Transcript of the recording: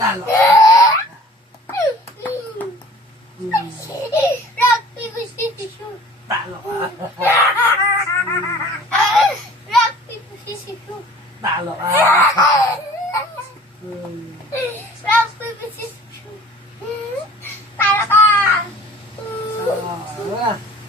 Talo ka. Rock, paper, scissors. Talo ka. Rock, paper, scissors. Talo ka. Rock, paper, scissors. Talo ka. Wala.